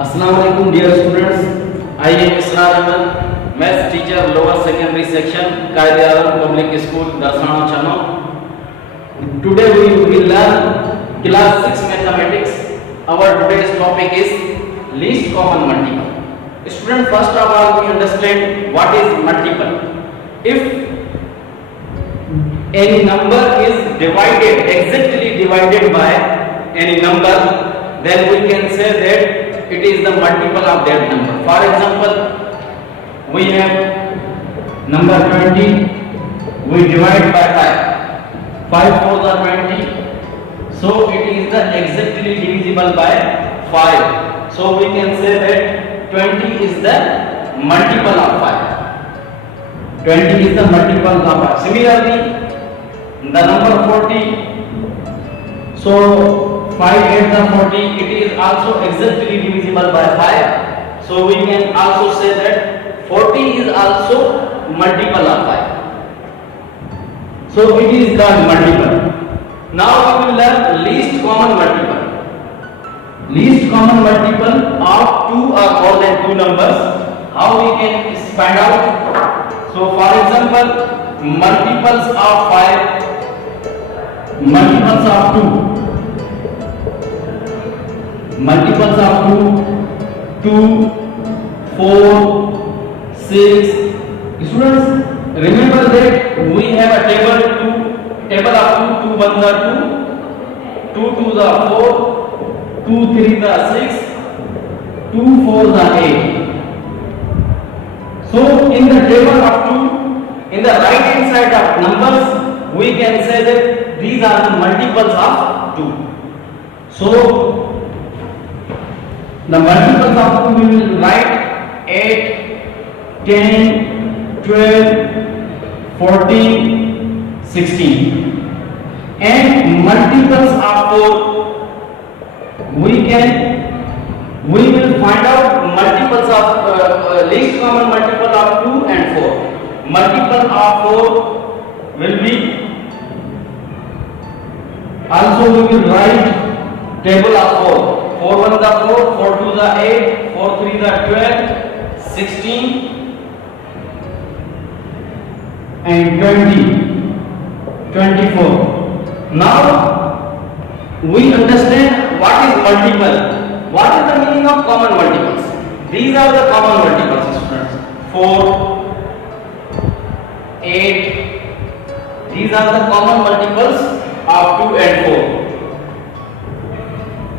अस्सलाम वालेकुम dear students, I am Israr Ahmad, maths teacher lower secondary section Qaide Alam public school Darsana Chano. Today we will learn class 6 mathematics. Our today's topic is least common multiple. Student, first of all we understand what is multiple. If any number is divided, exactly divided by any number, then we can say that it is the multiple of that number. For example, we have number 20, we divide by 5. 5 4s are 20, so it is the exactly divisible by 5. So we can say that 20 is the multiple of 5. 20 is the multiple of 5. Similarly, the number 40, so 5 8s are 40, it is also exactly divisible by 5. So we can also say that 40 is also multiple of 5. So it is called multiple. Now we will learn least common multiple. Least common multiple of 2 or more than 2 numbers. How we can find out? So for example, multiples of 5, multiples of 2, multiples of 2, 4, 6. Students, remember that we have a table of 2, 2 1s are 2, 2 2s are 4, 2 3s are 6, 2 4s are 8. So in the table of 2, in the right hand side of numbers, we can say that these are the multiples of 2. So the multiples of 2 we will write 8, 10, 12, 14, 16. And multiples of 4, we will find out multiples of least common multiple of 2 and 4. Multiple of 4 will be, also we will write table of 4. 4 1s are 4, 4 2s are 8, 4 3s are 12, 16 and 20, 24. Now we understand what is multiple. What is the meaning of common multiples? These are the common multiples, students. 4, 8. These are the common multiples of 2 and 4.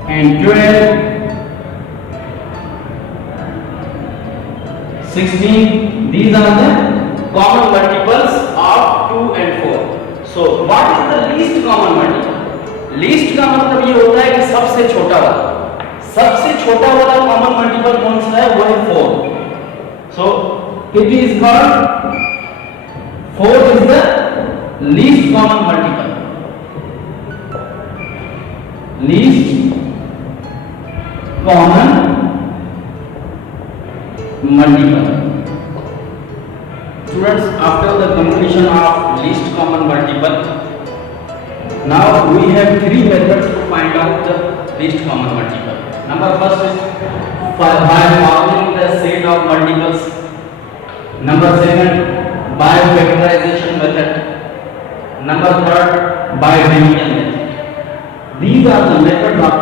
And 12, 16. These are the common multiples of 2 and 4. So what is the least common multiple? Least का मतलब ये होता है कि सबसे छोटा वाला common multiple कौन सा है, वो है 4. So it is called 4 is the least common multiple. Least common multiple. Students, after the completion of least common multiple, now we have 3 methods to find out the least common multiple. Number first is by forming the set of multiples. Number second, by factorization method. Number third, by division method. These are the methods of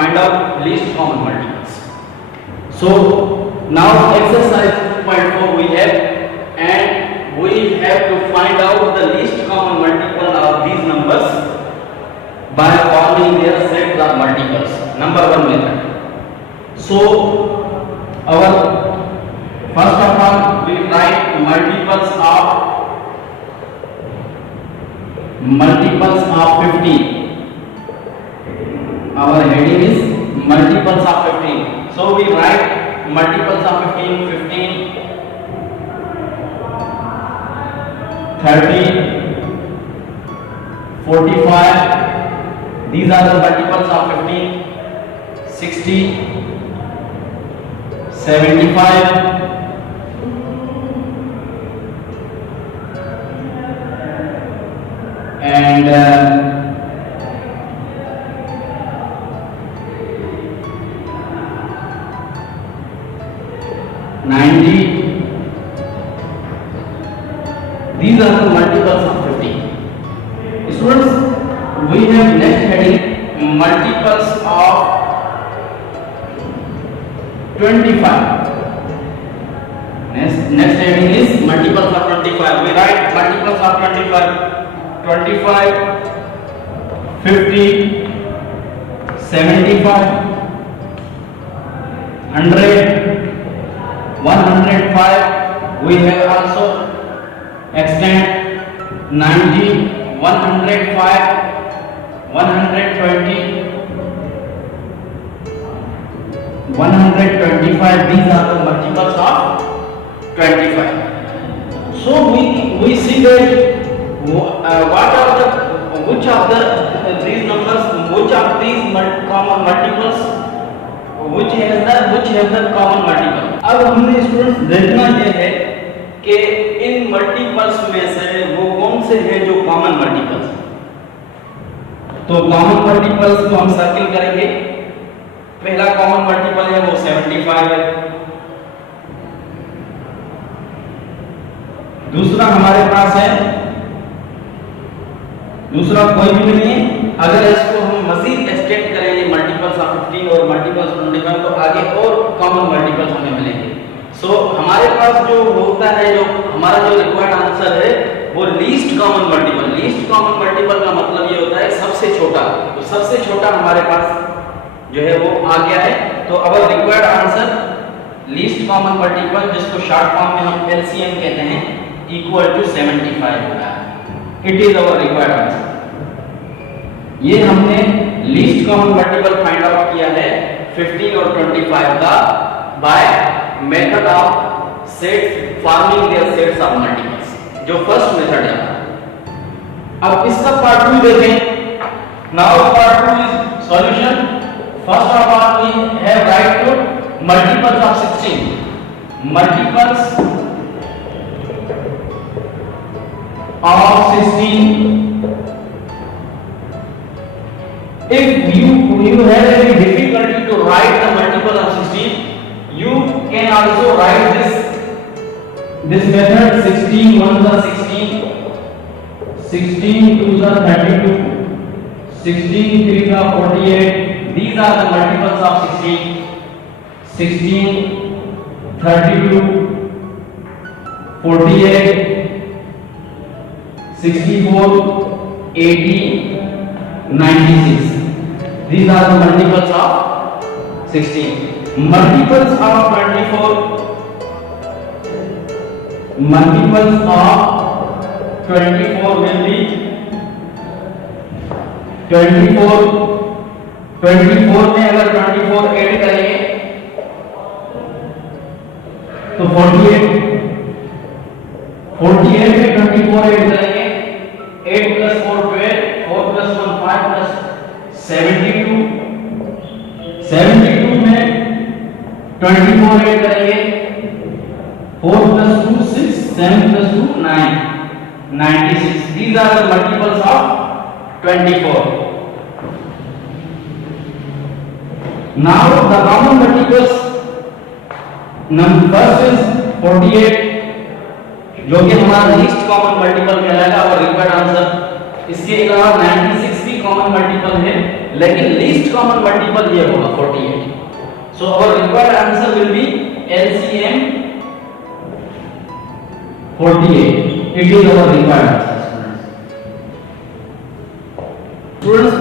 find out least common multiples. So now exercise 2.4 we have, and we have to find out the least common multiple of these numbers by forming their sets of multiples. Number 1 method. So our first of all we write multiples of 15. Our heading is multiples of 15. So we write multiples of 15, 15, 30, 45. These are the multiples of 15. 60, 75, and 80. 90. These are the multiples of 50. Students, we have next heading multiples of 25. Next heading is multiples of 25. We write multiples of 25. 25, 50, 75, 100, 105. We have also extend 90, 105, 120, 125. These are the multiples of 25. So we see that which of these numbers, which of these common multiples, which have the common multiple. अब हमने students देखना यह है कि in multiples में से वो कौन से हैं जो कॉमन मल्टीपल्स। तो कॉमन मल्टीपल्स को हम सर्किल करेंगे। पहला कॉमन मल्टीपल है वो 75 है। दूसरा हमारे पास है, दूसरा कोई भी नहीं है। अगर इसको हम मजीद एक्सटेंड करेंगे मल्टीपल्स ऑफ 15 और मल्टीपल्स ऑफ 25 तो आगे और कॉमन मल्टीपल्स हमें मिलेंगे। सो हमारे पास जो होता है, जो हमारा जो रिक्वायर्ड आंसर है वो least common multiple. Least common multiple का मतलब ये होता है सबसे छोटा। तो सबसे छोटा हमारे पास जो है वो आ गया है। तो our required answer least common multiple, जिसको शॉर्ट फॉर्म में हम एलसीएम कहते हैं, इक्वल टू 75 होगा। It is our required answer. ये हमने least common multiple find out किया है 15 और 25 का by method of set forming their sets of multiples, जो फर्स्ट मेथड है। अब इसका पार्ट 2 देखें। Now part 2 is solution. First of all we have write to multiples of 16। Multiples of 16. If you have any difficulty to write the multiple of 16, you can also write this method. 16 1s are 16, 16 2s are 32, 16 3s are 48. These are the multiples of 16. 16, 32, 48, 64, 80, 96. These are the multiples of 16. Multiples of 24. Multiples of 24 will be 24. 24 में अगर 24 add करेंगे तो 48। 48 में 24 add करेंगे, 8 plus 4 12, 4 plus 1 5 plus 72। 72 में 24 add करेंगे, 4 plus 2 6, 7 plus 2 9, 96। These are the multiples of 24. Now the common multiples, first is 48, जो कि हमारा लीस्ट कॉमन मल्टीपल कहलाएगा और रिक्वायर्ड आंसर। इसके अलावा 96 भी कॉमन मल्टीपल है, लेकिन लीस्ट कॉमन मल्टीपल ये होगा 48। So our required answer will be LCM 48. It is our required answer students.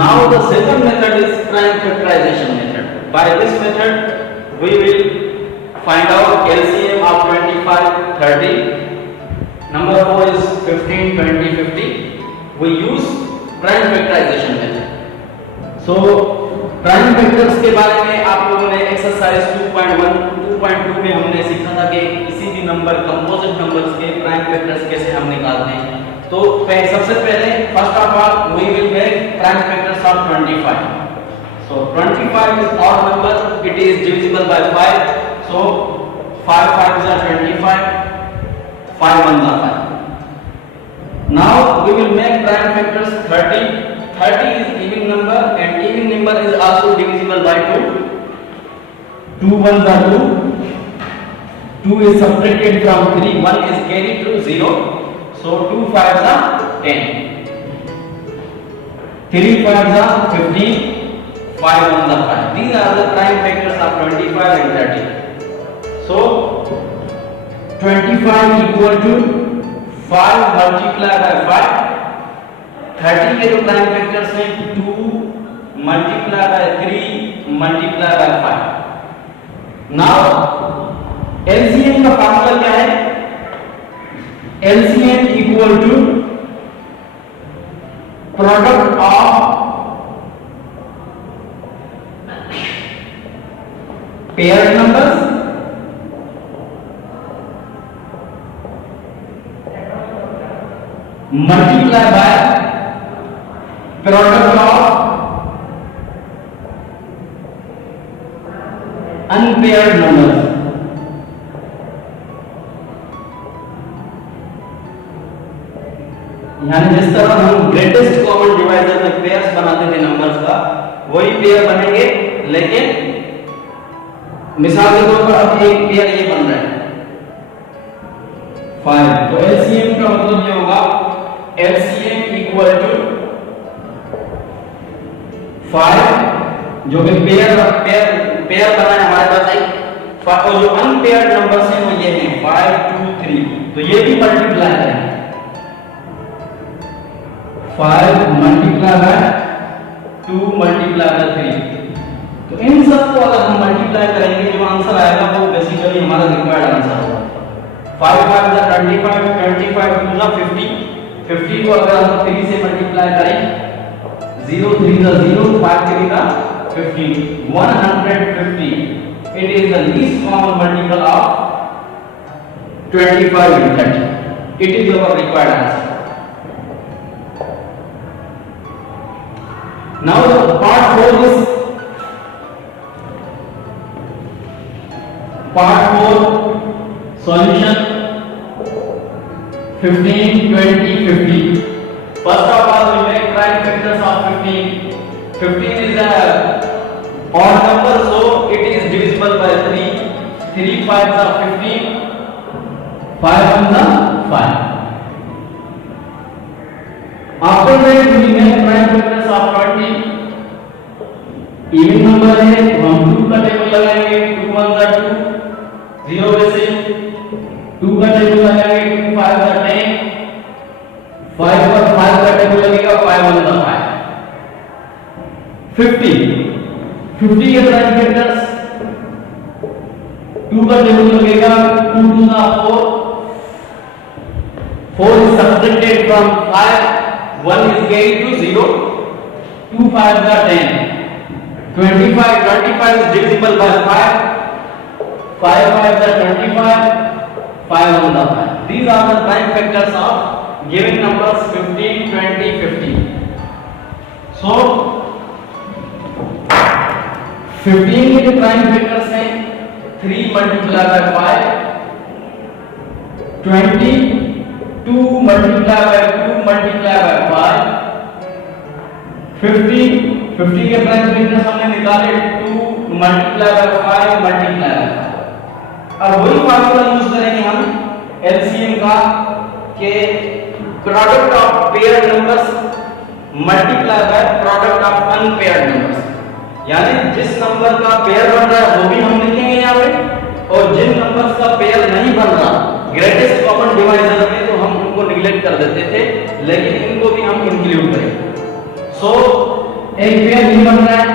Now the second method is prime factorisation method. By this method we will find out LCM of 25 30. Number 4 is 15 20 50. We use prime factorization method. So prime factors के बारे में आप लोगों ने exercise 2.1 2.2 में हमने सीखा था कि किसी भी नंबर कंपोजिट नंबर्स के प्राइम फैक्टर्स कैसे हम निकालते हैं। तो सबसे पहले first of all we will make prime factors of 25. So 25 is odd number, it is divisible by 5. So 5 5s are 25, 5 1s are 5. Now we will make prime factors 30. 30 is even number and even number is also divisible by 2. 2 1s are 2, 2 is subtracted from 3, 1 is carried to 0, so 2 5s are 10, 3 5s are 15, 5 1s are 5. These are the prime factors of 25 and 30. So 25 equal to 5 multiplied by 5. 30 के जो prime factors हैं 2 multiply by 3 multiply by 5. Now LCM का formula क्या है? LCM equal to product of paired numbers multiply by product of unpaired numbers. यानी जिस तरह हम ग्रेटेस्ट कॉमन डिवाइजर में पेयर्स बनाते थे नंबर्स का, वही पेयर बनेंगे, लेकिन मिसाल के तौर पर अब एक पेयर ये बन रहा है 5. तो एलसीएम का मतलब ये होगा एलसीएम इक्वल टू 5 जो कि पेयर बना है हमारे पास एक, और जो अनपेयर्ड नंबर्स हैं वो ये हैं 5 2 3. तो ये भी मल्टीप्लाई करेंगे 5 मल्टीप्लाई बाय 2 मल्टीप्लाई बाय 3. तो इन सब को अगर हम मल्टीप्लाई करेंगे जो आंसर आएगा वो बेसिकली हमारा रिक्वायर्ड आंसर होगा. 5 5 is 25, 25 2 is 50, 50 को अगर हम 3 से मल्टीप्लाई करें 0 3 is 0, 5 3 is 15, 150. It is the least common multiple of 25 and 30. It is our required answer. Now the part 4 is part 4 solution 15 20 50. First of all we make prime factors of 15. 15 is a odd number, so it is divisible by 3. 3 5s are 15, 5 1s are 5. After that we make prime factors of 20. Even number है तो हम 2 का table लगाएंगे, 2 1s are 2, 0 वैसे 2 का table लगाएंगे, 2 5s are 10, 5 पर 5 का टेबल लगेगा, 5 1s are 5. 50 के प्राइम फैक्टर्स 2 का टेबल लगेगा, 2 2 का 4, 4 is subtracted from 5, 1 is carried to 0, 2 5s are 10, 25 is divisible by 5, 5 5s are 25, 5 1s are 5. These are the prime factors of given numbers 15 20 50. So 15 के जो prime factors हैं 3 multiply by 5, 20 2 multiply bye 2 multiply by 5, 50 के prime factors हमने निकाले 2 multiply by 5 multiply by 5. अब वही formula use करेंगे हम एलसीएम का कि product of paired numbers multiply by product of unpaired numbers. यानी जिस नंबर का पेयर बन रहा है वो भी हम लिखेंगे यहाँ पे, और जिन नंबर्स का पेयर नहीं बन रहा ग्रेटेस्ट कॉमन डिवाइजर में तो हम उनको निगलेक्ट कर देते थे, लेकिन इनको भी हम इंक्लूड करेंगे. सो एक पेयर नहीं बन रहा है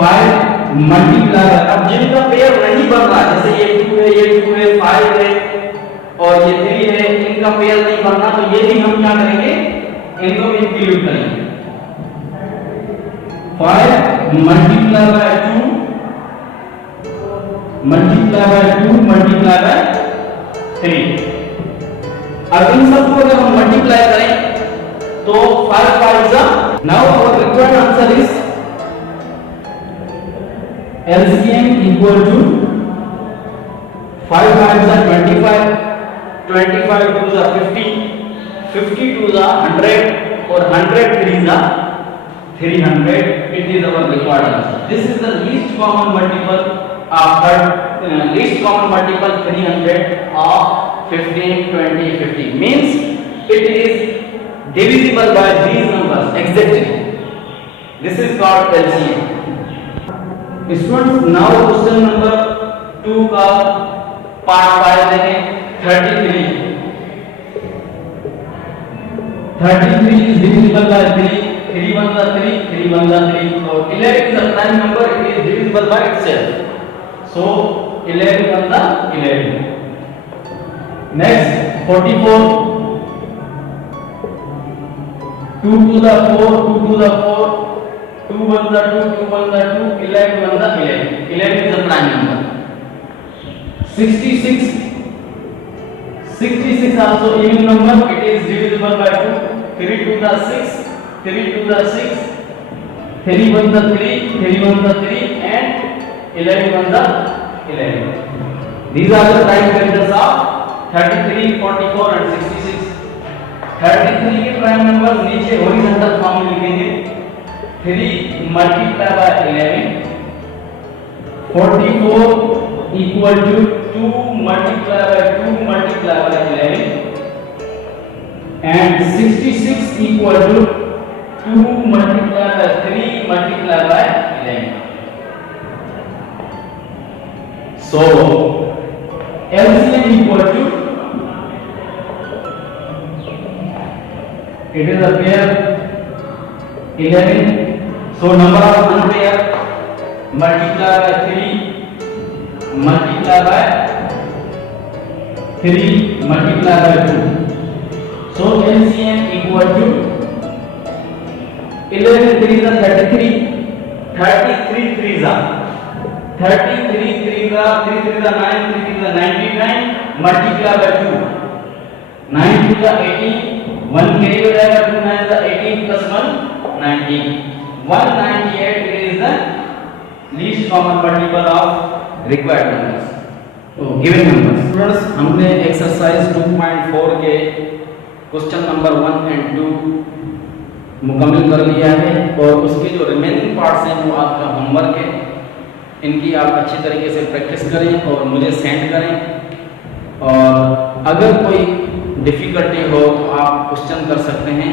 5 मल्टीप्लाई, अब जिनका पेयर नहीं बन रहा जैसे ये 2 है, ये 2 है, 5 है और ये 3 है, इनका पेयर नहीं बन रहा तो ये भी हम क्या करेंगे, इनको भी इंक्लूड करेंगे. 5 multiply by 2 multiply bye 2 multiply by 3. अब इन सबको अगर हम मल्टीप्लाई करें तो 5 5s are. Now our required answer is LCM equal to 5 5s are 25, 25 2s are 50, 50 2s are 100 और 100 3s are 300. It is our required answer. This is the least common multiple least common multiple 300 of 15, 20, 50 means it is divisible by these numbers exactly. This is called LCM. Students, now question number 2 का part 5 देखें. 33 is divisible by 3. 3 1 3, 3 1 3. So 11 is a prime number. It is divisible by itself. So 11 1 11. Next 44. 2 to the 4, 2 to the 4. 2 1 2, 2 1 2. 11 1 11. 11 is a prime number. 66 also even number. It is divisible by 2. 3 to the 6, 3 to the 6, 3 1 the 3, 3 1 the 3, and 11 1 the 11. These are the prime factors of 33, 44 and 66. 33 के prime number नीचे horizontal form में लिखेंगे. 3 multiplied by 11. 44 equal to 2 multiplied by 2 multiplied by 11. And 66 equal to 2 multiplied by 3 multiplied by 11. So LCM equal to, it is a pair 11. So number of unpair multiplied by 3 multiplied by 3 multiplied by 2. So LCM equal to 11 3 is 33. 33 3 is 33 3 is 3 3 is 9, 3 3 is 99 multiplied by 2. 9 2 is 18. 1 carry हो जाएगा. 2 9 is 18 plus 1 19. 198 is the least common multiple of required numbers. तो given numbers. Students, हमने exercise 2.4 के question number 1 and 2 मुकम्मल कर लिया है और उसके जो रिमेनिंग पार्ट्स हैं वो आपका होमवर्क है. इनकी आप अच्छी तरीके से प्रैक्टिस करें और मुझे सेंड करें. और अगर कोई डिफ़िकल्टी हो तो आप क्वेश्चन कर सकते हैं.